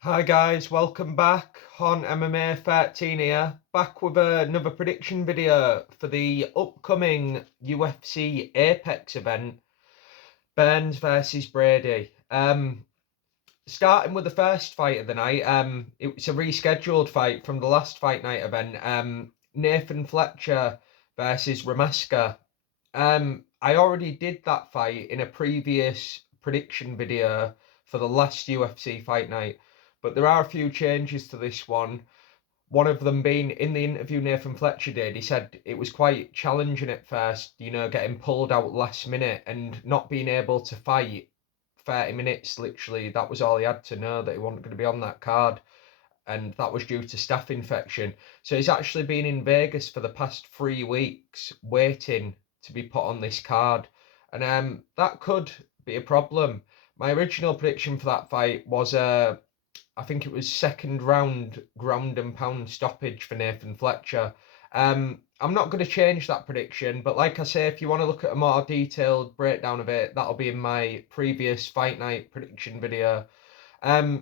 Hi guys, welcome back on MMA 13 here, back with another prediction video for the upcoming UFC Apex event, Burns versus Brady. Starting with the first fight of the night, it's a rescheduled fight from the last fight night event, Nathan Fletcher versus Rameska. I already did that fight in a previous prediction video for the last UFC fight night, but there are a few changes to this one. One of them being in the interview Nathan Fletcher did, he said it was quite challenging at first, getting pulled out last minute and not being able to fight 30 minutes literally. That was all he had to know, that he wasn't going to be on that card, and that was due to staph infection. So he's actually been in Vegas for the past 3 weeks waiting to be put on this card, and that could be a problem. My original prediction for that fight was I think it was second round ground and pound stoppage for Nathan Fletcher. I'm not going to change that prediction, but like I say, if you want to look at a more detailed breakdown of it, that'll be in my previous fight night prediction video.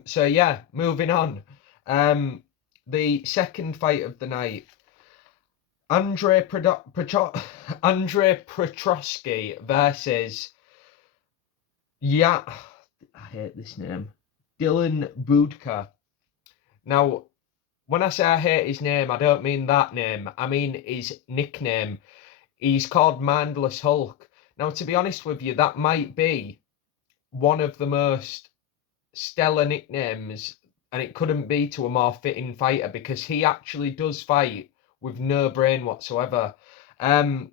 So yeah, moving on. Um, the second fight of the night, Andre Petrosky versus I hate this name, Dylan Budka. Now, when I say I hate his name, I don't mean that name. I mean his nickname. He's called Mindless Hulk. Now, to be honest with you, that might be one of the most stellar nicknames, and it couldn't be to a more fitting fighter because he actually does fight with no brain whatsoever. Um,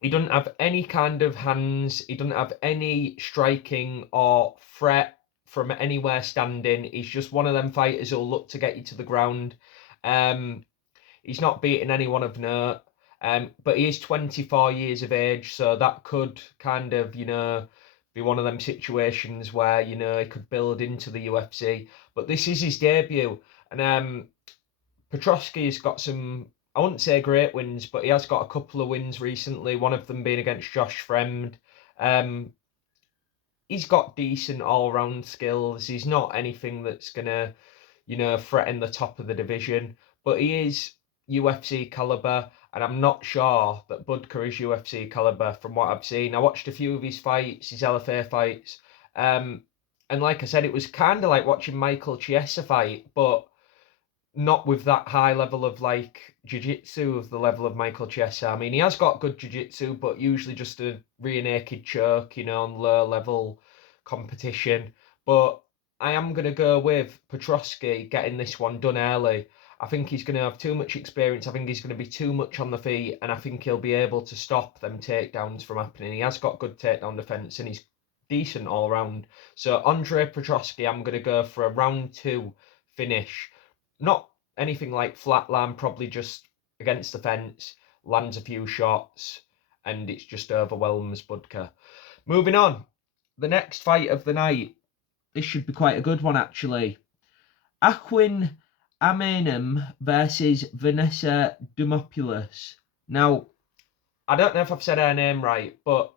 he doesn't have any kind of hands. He doesn't have any striking or threat from anywhere standing. He's just one of them fighters who'll look to get you to the ground. Um, he's not beating anyone of note. But he is 24 years of age, so that could kind of, be one of them situations where, he could build into the UFC. But this is his debut, and Petrosky's got some, I wouldn't say great wins, but he has got a couple of wins recently, one of them being against Josh Fremd. Um, he's got decent all round skills. He's not anything that's going to, threaten the top of the division, but he is UFC caliber, and I'm not sure that Budka is UFC caliber from what I've seen. I watched a few of his fights, his LFA fights, and like I said, it was kind of like watching Michael Chiesa fight, but not with that high level of like jiu-jitsu of the level of Michael Chiesa. I mean, he has got good jiu-jitsu, but usually just a rear naked choke, on low level competition. But I am going to go with Petrosky getting this one done early. I think he's going to have too much experience. I think he's going to be too much on the feet, and I think he'll be able to stop them takedowns from happening. He has got good takedown defense, and he's decent all round. So Andre Petrosky, I'm going to go for a round two finish. Not anything like flatland, probably just against the fence, lands a few shots, and it's just overwhelms Budka. Moving on, the next fight of the night. This should be quite a good one, actually. Aquin Amenum versus Vanessa Demopoulos. Now, I don't know if I've said her name right, but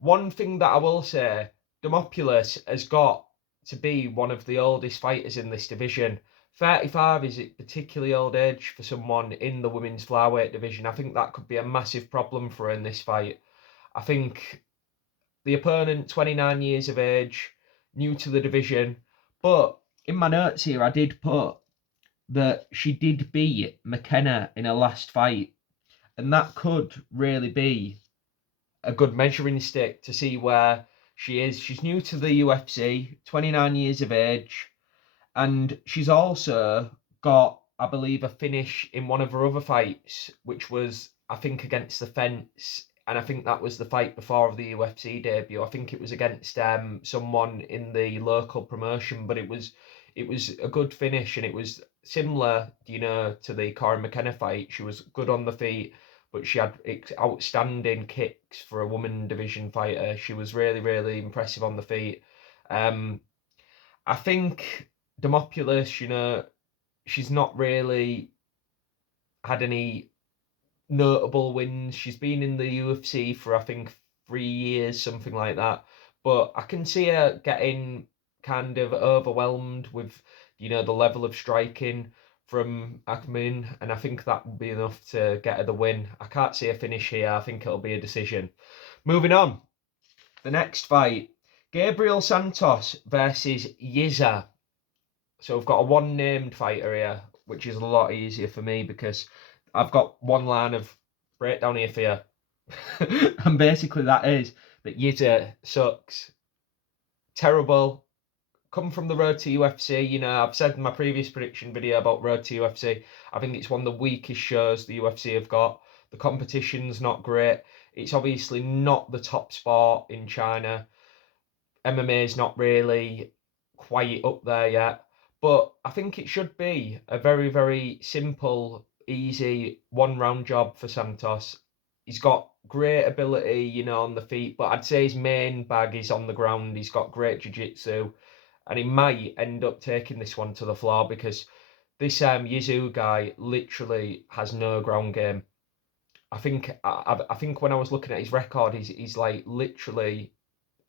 one thing that I will say, Demopoulos has got to be one of the oldest fighters in this division. 35 is a particularly old age for someone in the women's flyweight division. I think that could be a massive problem for her in this fight. I think the opponent, 29 years of age, new to the division, but in my notes here, I did put that she did beat McKenna in her last fight, and that could really be a good measuring stick to see where she is. She's new to the UFC, 29 years of age, and she's also got, I believe, a finish in one of her other fights, which was, I think, against the fence. And I think that was the fight before the UFC debut. I think it was against someone in the local promotion, but it was a good finish, and it was similar, to the Corin McKenna fight. She was good on the feet, but she had outstanding kicks for a woman division fighter. She was really, really impressive on the feet. Um, I think Demopoulos, she's not really had any notable wins. She's been in the UFC for, I think, 3 years, something like that. But I can see her getting kind of overwhelmed with, the level of striking from Akmin, and I think that will be enough to get her the win. I can't see a finish here. I think it'll be a decision. Moving on, the next fight, Gabriel Santos versus Yiza. So we've got a one-named fighter here, which is a lot easier for me because I've got one line of breakdown here for you. And basically that is that Yiza sucks. Terrible. Come from the road to UFC. I've said in my previous prediction video about road to UFC, I think it's one of the weakest shows the UFC have got. The competition's not great. It's obviously not the top sport in China. MMA is not really quite up there yet. But I think it should be a very, very simple, easy one-round job for Santos. He's got great ability, on the feet, but I'd say his main bag is on the ground. He's got great jiu-jitsu, and he might end up taking this one to the floor because this Yizu guy literally has no ground game. I think when I was looking at his record, he's like literally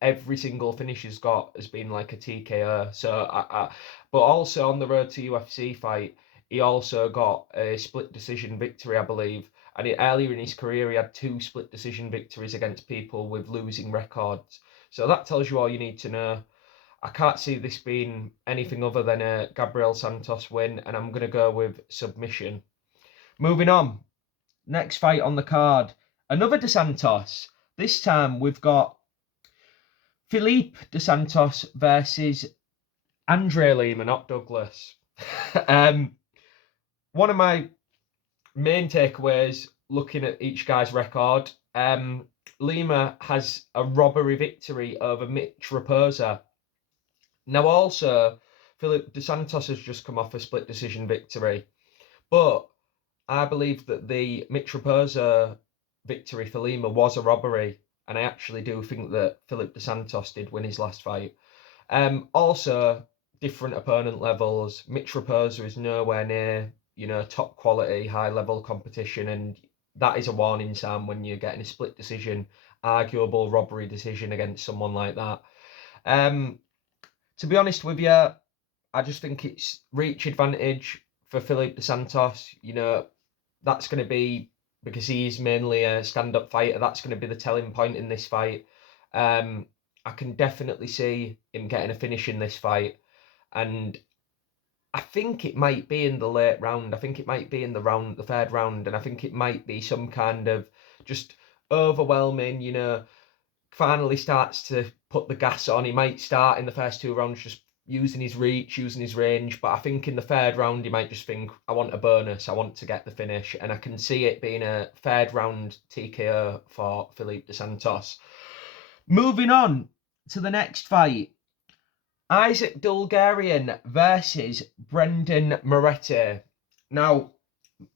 every single finish he's got has been like a TKO. But also on the road to UFC fight, he also got a split decision victory, I believe. And earlier in his career, he had 2 split decision victories against people with losing records. So that tells you all you need to know. I can't see this being anything other than a Gabriel Santos win, and I'm going to go with submission. Moving on, next fight on the card, another De Santos. This time we've got Felipe De Santos versus Andre Lima, not Douglas. One of my main takeaways looking at each guy's record, Lima has a robbery victory over Mitch Raposa. Now also, Felipe De Santos has just come off a split decision victory, but I believe that the Mitch Raposa victory for Lima was a robbery. And I actually do think that Felipe De Santos did win his last fight. Also, different opponent levels. Mitch Raposa is nowhere near, top quality, high level competition. And that is a warning sign when you're getting a split decision, arguable robbery decision against someone like that. To be honest with you, I just think it's reach advantage for Felipe De Santos. That's going to be, because he's mainly a stand-up fighter, that's going to be the telling point in this fight. I can definitely see him getting a finish in this fight. And I think it might be in the late round. I think it might be in the third round. And I think it might be some kind of just overwhelming, finally starts to put the gas on. He might start in the first 2 rounds just using his reach, using his range, but I think in the third round he might just think, I want a bonus, I want to get the finish, and I can see it being a third round TKO for Felipe De Santos. Moving on to the next fight, Isaac Dulgarian versus Brendan Moretti. Now,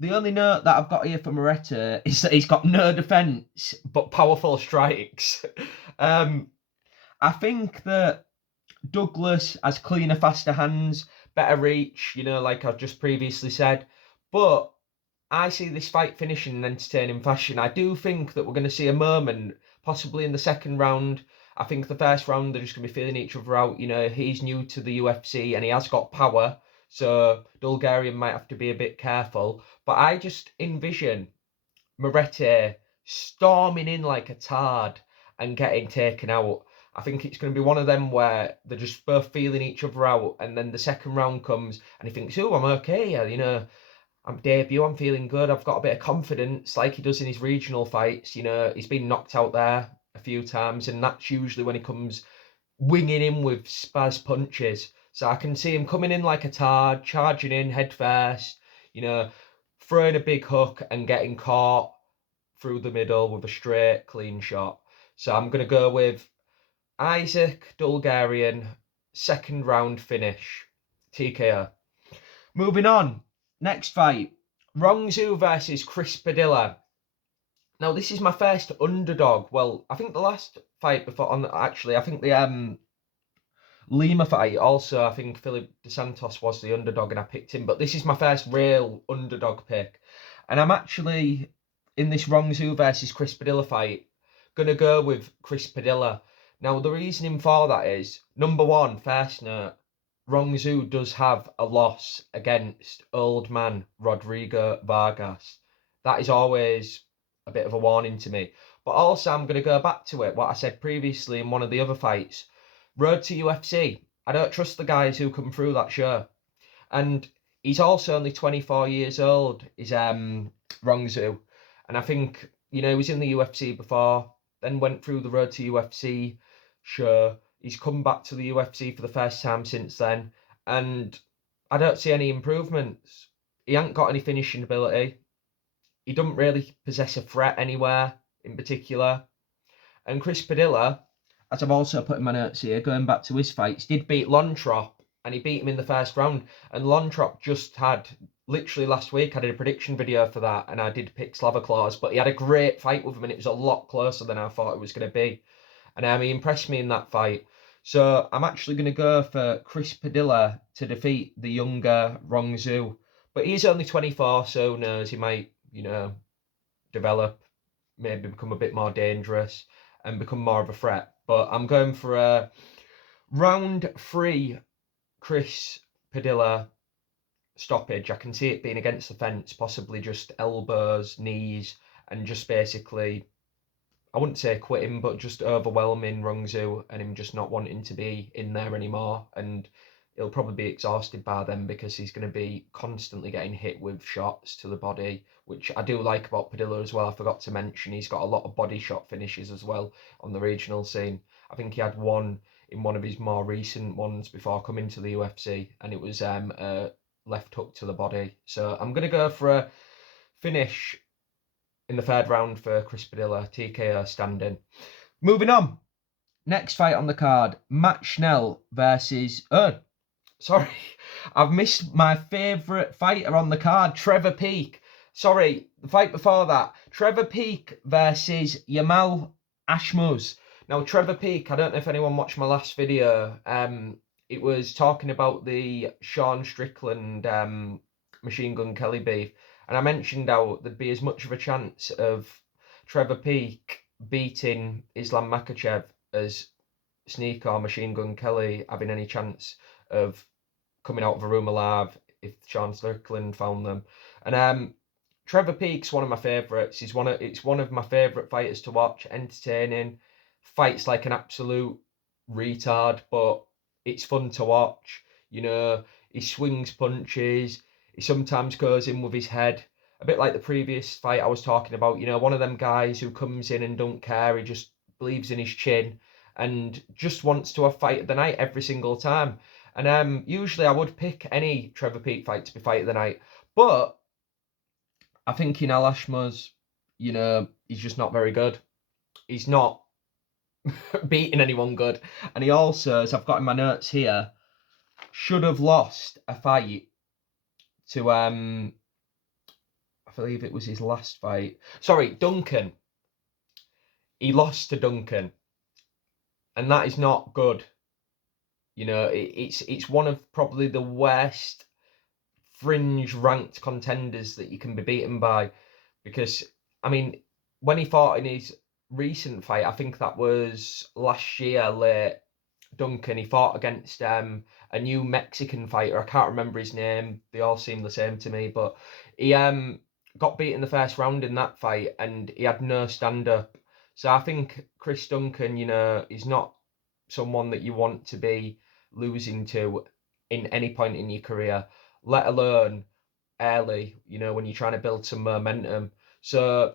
the only note that I've got here for Moretti is that he's got no defence but powerful strikes. I think that Douglas has cleaner, faster hands, better reach, like I've just previously said. But I see this fight finishing in entertaining fashion. I do think that we're going to see a moment, possibly in the second round. I think the first round, they're just going to be feeling each other out. He's new to the UFC and he has got power. So Dulgarian might have to be a bit careful. But I just envision Moretti storming in like a tard and getting taken out. I think it's going to be one of them where they're just both feeling each other out, and then the second round comes and he thinks, oh, I'm okay, I'm debut, I'm feeling good, I've got a bit of confidence, like he does in his regional fights. He's been knocked out there a few times, and that's usually when he comes winging in with spaz punches. So I can see him coming in like a tard, charging in head first, throwing a big hook and getting caught through the middle with a straight, clean shot. So I'm going to go with Isaac Dulgarian, second round finish, TKO. Moving on, next fight, Rongzhu versus Chris Padilla. Now, this is my first underdog. Well, I think the last fight before, I think the Lima fight, also, I think Felipe De Santos was the underdog and I picked him. But this is my first real underdog pick. And I'm actually, in this Rongzhu versus Chris Padilla fight, going to go with Chris Padilla. Now, the reasoning for that is, number one, first note, Rongzhu does have a loss against old man Rodrigo Vargas. That is always a bit of a warning to me. But also, I'm going to go back to it, what I said previously in one of the other fights. Road to UFC. I don't trust the guys who come through that show. And he's also only 24 years old, is Rongzhu. And I think, he was in the UFC before, then went through the Road to UFC show. He's come back to the UFC for the first time since then. And I don't see any improvements. He ain't got any finishing ability. He doesn't really possess a threat anywhere in particular. And Chris Padilla, as I've also put in my notes here, going back to his fights, did beat Lontrop, and he beat him in the first round. And Lontrop just had, literally last week, I did a prediction video for that, and I did pick Slavoclaws, but he had a great fight with him, and it was a lot closer than I thought it was going to be. And he impressed me in that fight. So I'm actually going to go for Chris Padilla to defeat the younger Rongzhu. But he's only 24, so who knows, he might, develop, maybe become a bit more dangerous and become more of a threat. But I'm going for a round 3 Chris Padilla stoppage. I can see it being against the fence, possibly just elbows, knees, and just basically, I wouldn't say quit him, but just overwhelming Rongzhu and him just not wanting to be in there anymore. And he'll probably be exhausted by then because he's going to be constantly getting hit with shots to the body, which I do like about Padilla as well. I forgot to mention he's got a lot of body shot finishes as well on the regional scene. I think he had one in one of his more recent ones before coming to the UFC, and it was a left hook to the body. So I'm going to go for a finish in the third round for Chris Padilla, TKO standing. Moving on. Next fight on the card, Matt Schnell versus... sorry, I've missed my favourite fighter on the card, Trevor Peek. Sorry, the fight before that, Trevor Peek versus Yamal Ashmuz. Now, Trevor Peek, I don't know if anyone watched my last video. It was talking about the Sean Strickland Machine Gun Kelly beef. And I mentioned how there'd be as much of a chance of Trevor Peek beating Islam Makhachev as Sneak or Machine Gun Kelly having any chance of coming out of a room alive if Sean Strickland found them. And Trevor Peek's one of my favourites. It's one of my favourite fighters to watch. Entertaining, fights like an absolute retard, but it's fun to watch. He swings punches. He sometimes goes in with his head. A bit like the previous fight I was talking about. One of them guys who comes in and don't care. He just believes in his chin and just wants to have fight of the night every single time. And usually I would pick any Trevor Peek fight to be fight of the night. But I think Yamal Ashmuz, he's just not very good. He's not beating anyone good. And he also, as I've got in my notes here, should have lost a fight to, I believe it was his last fight. Sorry, Duncan. He lost to Duncan. And that is not good. It's one of probably the worst fringe ranked contenders that you can be beaten by. Because, when he fought in his recent fight, I think that was last year late, Duncan, he fought against a new Mexican fighter. I can't remember his name. They all seem the same to me. But he got beat in the first round in that fight and he had no stand-up. So I think Chris Duncan, is not someone that you want to be losing to in any point in your career, let alone early, when you're trying to build some momentum. So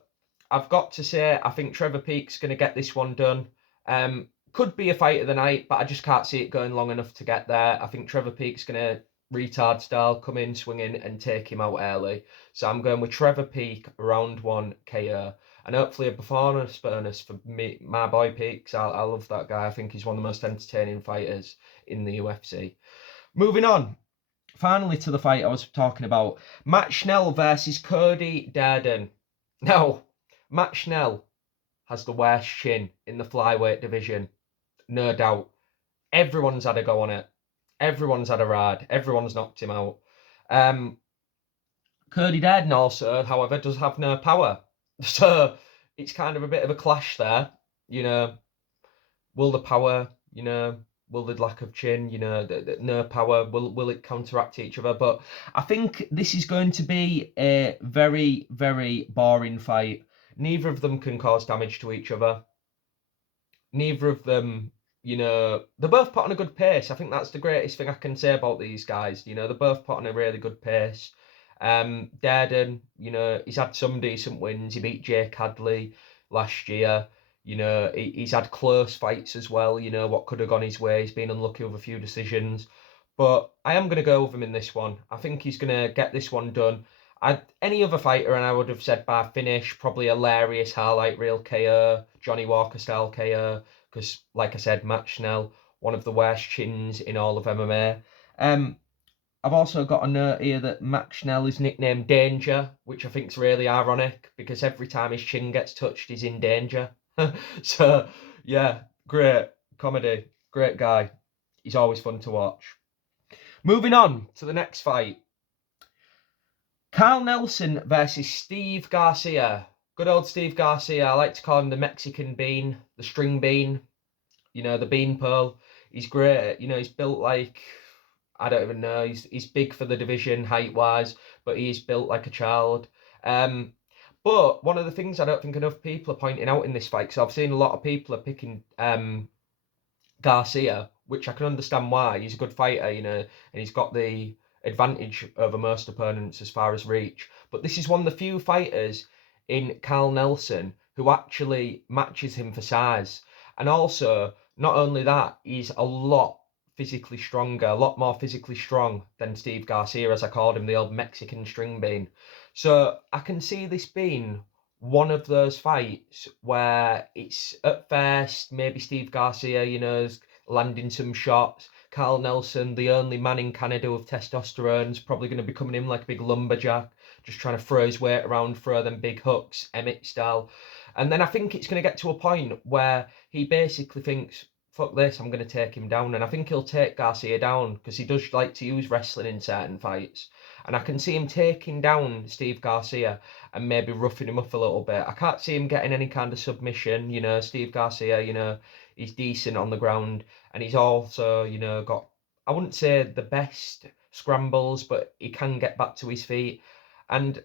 I've got to say, I think Trevor Peek's going to get this one done. Could be a fight of the night, but I just can't see it going long enough to get there. I think Trevor Peek's going to retard style, come in swinging and take him out early. So I'm going with Trevor Peek, round 1 KO. And hopefully a performance bonus for me, my boy Peeks. I love that guy. I think he's one of the most entertaining fighters in the UFC. Moving on, finally to the fight I was talking about. Matt Schnell versus Cody Durden. Now, Matt Schnell has the worst chin in the flyweight division. No doubt. Everyone's had a go on it. Everyone's had a ride. Everyone's knocked him out. Cody Durden also, however, does have no power. So it's kind of a bit of a clash there. will the power, will the lack of chin, no power, will it counteract each other? But I think this is going to be a very, very boring fight. Neither of them can cause damage to each other. Neither of them, they're both put on a good pace. I think that's the greatest thing I can say about these guys. They're both put on a really good pace. Darden, he's had some decent wins. He beat Jake Hadley last year. He's had close fights as well. What could have gone his way. He's been unlucky with a few decisions. But I am going to go with him in this one. I think he's going to get this one done. Any other fighter, and I would have said by finish, probably hilarious highlight reel KO, Johnny Walker style KO, because, like I said, Matt Schnell, one of the worst chins in all of MMA. I've also got a note here that Max Schnell is nicknamed Danger, which I think is really ironic because every time his chin gets touched, he's in danger. So, yeah, great comedy, great guy. He's always fun to watch. Moving on to the next fight. Carl Nelson versus Steve Garcia. Good old Steve Garcia. I like to call him the Mexican bean, the string bean, the bean pearl. He's great. He's built like, I don't even know. He's big for the division height wise, but he's built like a child. But one of the things I don't think enough people are pointing out in this fight, because I've seen a lot of people are picking Garcia, which I can understand why. He's a good fighter, and he's got the advantage over most opponents as far as reach. But this is one of the few fighters in Carl Nelson who actually matches him for size. And also, not only that, he's a lot physically stronger, a lot more physically strong than Steve Garcia, as I called him, the old Mexican string bean. So I can see this being one of those fights where it's at first maybe Steve Garcia, is landing some shots. Carl Nelson, the only man in Canada with testosterone, is probably going to be coming in like a big lumberjack, just trying to throw his weight around, throw them big hooks, Emmett style. And then I think it's going to get to a point where he basically thinks, fuck this, I'm going to take him down. And I think he'll take Garcia down because he does like to use wrestling in certain fights. And I can see him taking down Steve Garcia and maybe roughing him up a little bit. I can't see him getting any kind of submission. Steve Garcia, he's decent on the ground. And he's also, got, I wouldn't say the best scrambles, but he can get back to his feet. And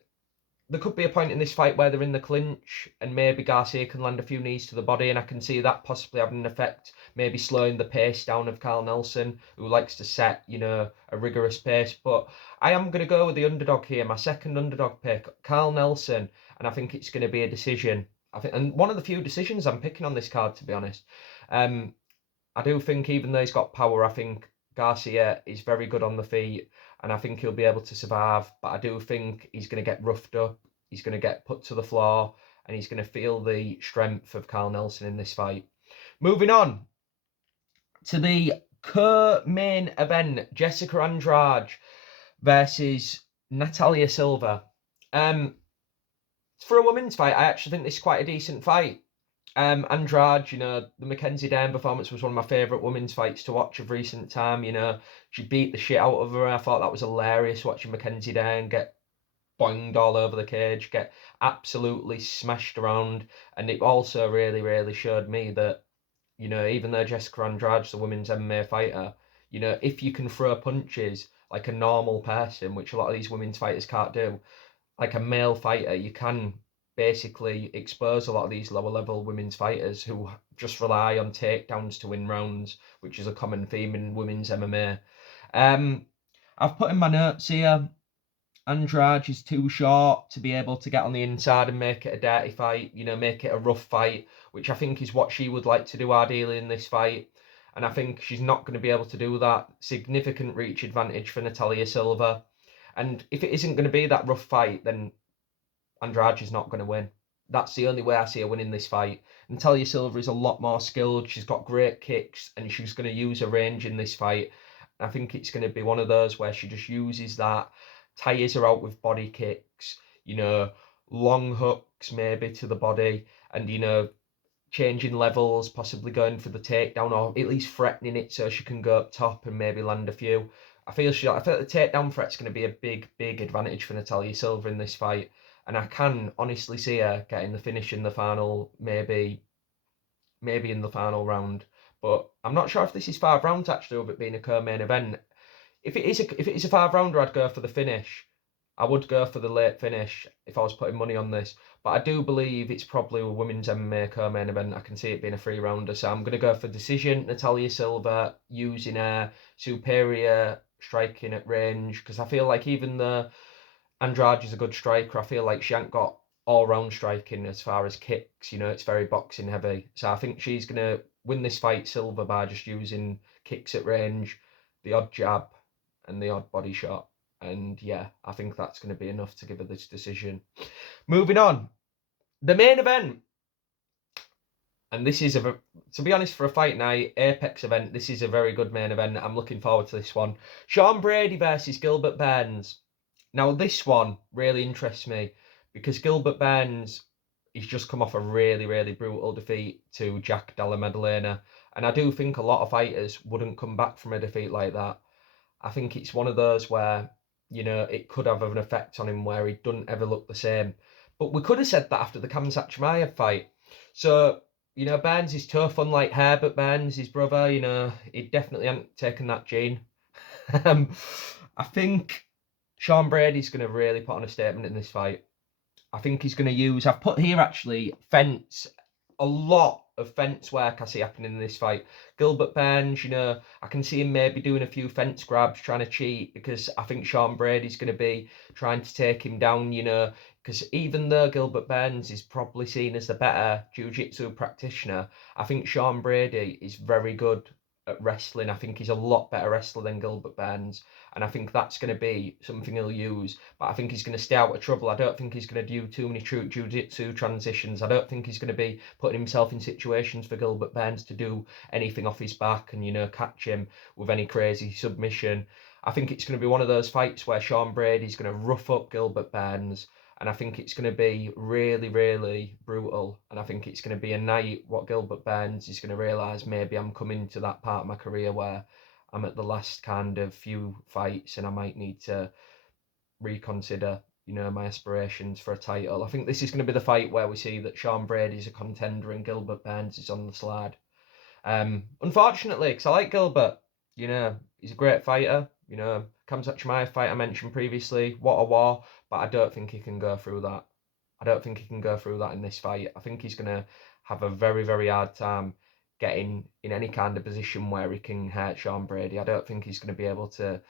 there could be a point in this fight where they're in the clinch and maybe Garcia can land a few knees to the body, and I can see that possibly having an effect, maybe slowing the pace down of Carl Nelson, who likes to set, a rigorous pace. But I am going to go with the underdog here, my second underdog pick, Carl Nelson, and I think it's going to be a decision. And one of the few decisions I'm picking on this card, to be honest. I do think even though he's got power, I think Garcia is very good on the feet, and I think he'll be able to survive. But I do think he's going to get roughed up. He's going to get put to the floor, and he's going to feel the strength of Carl Nelson in this fight. Moving on to the co-main event, Jessica Andrade versus Natalia Silva. For a women's fight, I actually think this is quite a decent fight. Andrade, the Mackenzie Dern performance was one of my favourite women's fights to watch of recent time. She beat the shit out of her. I thought that was hilarious watching Mackenzie Dern get boinged all over the cage, get absolutely smashed around. And it also really, really showed me that, even though Jessica Andrade's a women's MMA fighter, if you can throw punches like a normal person, which a lot of these women's fighters can't do, like a male fighter, you can basically expose a lot of these lower level women's fighters who just rely on takedowns to win rounds, which is a common theme in women's MMA. I've put in my notes here, Andrade is too short to be able to get on the inside and make it a dirty fight, make it a rough fight, which I think is what she would like to do ideally in this fight. And I think she's not going to be able to do that. Significant reach advantage for Natalia Silva. And if it isn't going to be that rough fight, then Andrade is not going to win. That's the only way I see her winning this fight. Natalia Silva is a lot more skilled. She's got great kicks, and she's going to use her range in this fight. I think it's going to be one of those where she just uses that, tires her out with body kicks, long hooks maybe to the body, and changing levels, possibly going for the takedown, or at least threatening it so she can go up top and maybe land a few. I feel the takedown threat's going to be a big, big advantage for Natalia Silva in this fight. And I can honestly see her getting the finish in the final, maybe in the final round. But I'm not sure if this is 5 rounds actually, with it being a co-main event. If it is a 5 rounder, I'd go for the finish. I would go for the late finish if I was putting money on this. But I do believe it's probably a women's MMA co-main event. I can see it being a 3 rounder. So I'm going to go for decision. Natalia Silva using her superior striking at range. Because I feel like even though Andrade is a good striker, I feel like she ain't got all-round striking as far as kicks. It's very boxing heavy. So I think she's going to win this fight, Silva, by just using kicks at range, the odd jab, and the odd body shot. And yeah, I think that's going to be enough to give her this decision. Moving on, the main event. And this is, to be honest, for a fight night, Apex event, this is a very good main event. I'm looking forward to this one. Sean Brady versus Gilbert Burns. Now, this one really interests me because Gilbert Burns, he's just come off a really, really brutal defeat to Jack Della Maddalena. And I do think a lot of fighters wouldn't come back from a defeat like that. I think it's one of those where, it could have an effect on him where he doesn't ever look the same. But we could have said that after the Khamzat Chimaev fight. So, Burns is tough, unlike Herbert Burns, his brother, he definitely hasn't taken that gene. I think Sean Brady's going to really put on a statement in this fight. I think he's going to use, I've put here actually, fence. A lot of fence work I see happening in this fight. Gilbert Burns, I can see him maybe doing a few fence grabs, trying to cheat, because I think Sean Brady's going to be trying to take him down, because even though Gilbert Burns is probably seen as the better jiu-jitsu practitioner, I think Sean Brady is very good at wrestling. I think he's a lot better wrestler than Gilbert Burns, and I think that's going to be something he'll use. But I think he's going to stay out of trouble. I don't think he's going to do too many jiu-jitsu transitions. I don't think he's going to be putting himself in situations for Gilbert Burns to do anything off his back and catch him with any crazy submission. I think it's going to be one of those fights where Sean Brady's going to rough up Gilbert Burns, and I think it's going to be really, really brutal. And I think it's going to be a night what Gilbert Burns is going to realise, maybe I'm coming to that part of my career where I'm at the last kind of few fights and I might need to reconsider, my aspirations for a title. I think this is going to be the fight where we see that Sean Brady's a contender and Gilbert Burns is on the slide. Unfortunately, because I like Gilbert, he's a great fighter. Khamzat Chimaev fight I mentioned previously, what a war, but I don't think he can go through that. I don't think he can go through that in this fight. I think he's going to have a very, very hard time getting in any kind of position where he can hurt Sean Brady. I don't think he's going to be able to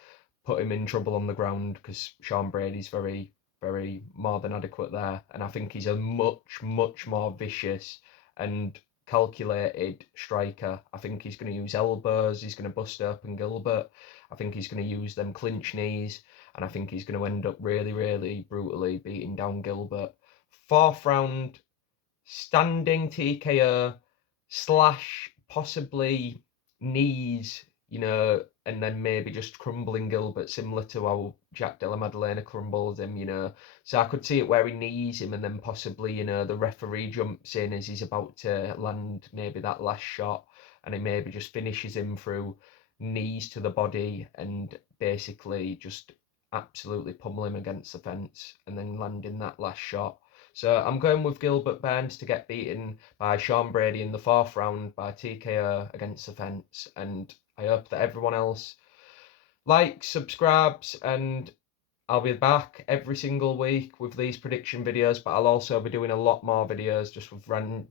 put him in trouble on the ground because Sean Brady's very, very more than adequate there. And I think he's a much, much more vicious and calculated striker. I think he's going to use elbows, he's going to bust open Gilbert. I think he's going to use them clinch knees, and I think he's going to end up really, really brutally beating down Gilbert. 4th round, standing TKO / possibly knees, and then maybe just crumbling Gilbert, similar to how Jack Della Maddalena crumbled him, So I could see it where he knees him and then possibly, the referee jumps in as he's about to land maybe that last shot, and he maybe just finishes him through knees to the body and basically just absolutely pummel him against the fence and then landing that last shot. So I'm going with Gilbert Burns to get beaten by Sean Brady in the 4th round by TKO against the fence. And I hope that everyone else likes, subscribes, and I'll be back every single week with these prediction videos, but I'll also be doing a lot more videos just with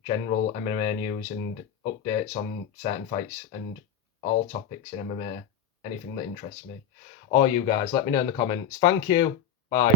general MMA news and updates on certain fights and all topics in MMA, anything that interests me. Or you guys, let me know in the comments. Thank you. Bye.